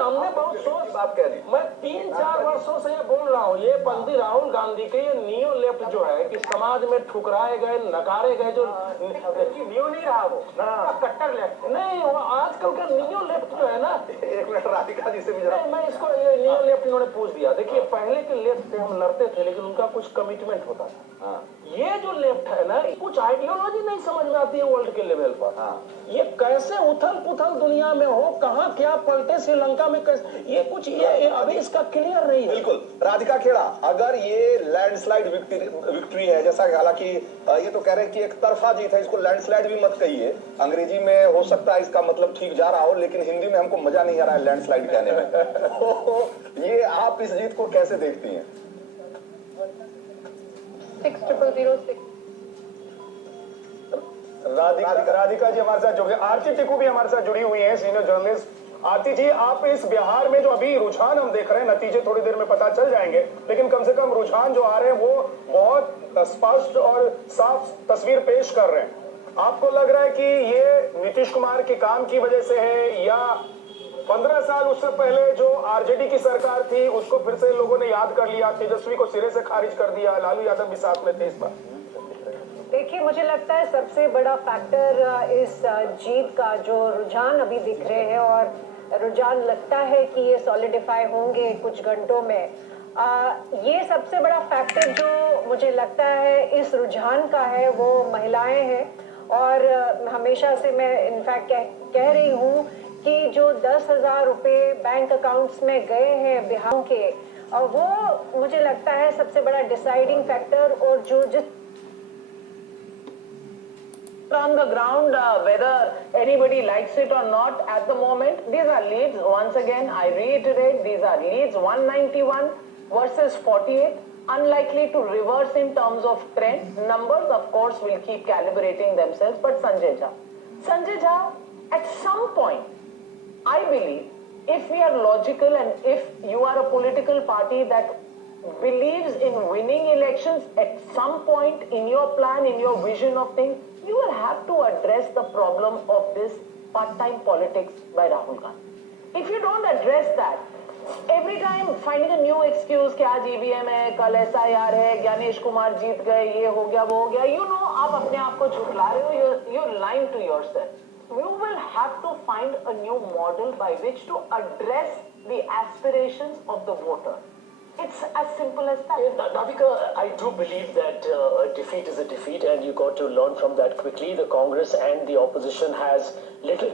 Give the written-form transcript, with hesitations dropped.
हमने बहुत सोच बात कह रही, मैं 3-4 वर्षों से ये बोल रहा हूँ, ये पंडित राहुल गांधी के ये नियो लेफ्ट जो है कि समाज में ठुकराए गए, नकारे गए जो नियो नहीं रहा वो, कट्टर लेफ्ट नहीं, वो आजकल का नियो लेफ्ट जो है ना। एक मिनट राधिका जी से भी जरा, मैं इसको ये नियो लेफ्ट इन्होंने पूछ दिया। देखिए पहले के लेफ्ट से हम लड़ते थे लेकिन उनका कुछ कमिटमेंट होता था। ये जो लेफ्ट है ना, कुछ आइडियोलॉजी नहीं समझ में आती है वर्ल्ड के लेवल पर। ये कैसे उथल पुथल दुनिया में हो, कहाँ क्या पलटे, श्रीलंका में कैसे, ये कुछ ये अभी इसका क्लियर नहीं है। बिल्कुल राधिका खेड़ा, अगर ये लैंडस्लाइड विक्ट्री है, जैसा हालांकि ये तो कह रहे हैं कि एक तरफा जीत है, इसको लैंडस्लाइड भी मत कहिए, अंग्रेजी में हो सकता है इसका मतलब ठीक जा रहा हो, लेकिन हिंदी में हमको मजा नहीं आ रहा है लैंडस्लाइड कहने में। ये आप इस जीत को कैसे देखती हैं? 6006 राधिका जी हमारे साथ जुड़ गए, आरती टिकू भी हमारे साथ जुड़ी हुई हैं, सीनियर जर्नलिस्ट। आरती जी, आप इस बिहार में जो अभी रुझान हम देख रहे हैं, नतीजे थोड़ी देर में पता चल जाएंगे, लेकिन कम से कम रुझान जो आ रहे हैं वो बहुत स्पष्ट और साफ तस्वीर पेश कर रहे हैं। आपको लग रहा है कि ये नीतीश कुमार के काम की वजह से है, या 15 साल उससे पहले जो आरजेडी की सरकार थी उसको फिर से लोगों ने याद कर लिया, तेजस्वी को सिरे से खारिज कर दिया, लालू यादव भी साथ में थे इस बार? देखिए, मुझे लगता है सबसे बड़ा फैक्टर इस जीत का जो रुझान अभी दिख रहे हैं, और रुझान लगता है कि ये सॉलिडिफाई होंगे कुछ घंटों में। ये सबसे बड़ा फैक्टर जो मुझे लगता है इस रुझान का है वो महिलाएं हैं। और हमेशा से मैं इनफैक्ट कह रही हूँ कि जो 10,000 रुपये बैंक अकाउंट्स में गए हैं बिहार के, और वो मुझे लगता है सबसे बड़ा डिसाइडिंग फैक्टर। और जो जिस on the ground, whether anybody likes it or not at the moment, these are leads. Once again, I reiterate, these are leads. 191 versus 48, unlikely to reverse in terms of trend. Numbers, of course, will keep calibrating themselves. But Sanjay Jha, at some point, I believe, if we are logical and if you are a political party that believes in winning elections, at some point in your plan, in your vision of things, you will have to address the problem of this part-time politics by Rahul Gandhi. If you don't address that, every time finding a new excuse कि आज EVM है, कल SIR है, ज्ञानेश कुमार जीत गए, ये हो गया, वो हो गया, you know, आप अपने आप को झुठला रहे हो, you're lying to yourself. You will have to find a new model by which to address the aspirations of the voter. It's as simple as that. Radhika, I do believe that defeat is a defeat and you got to learn from that quickly. The Congress and the opposition has little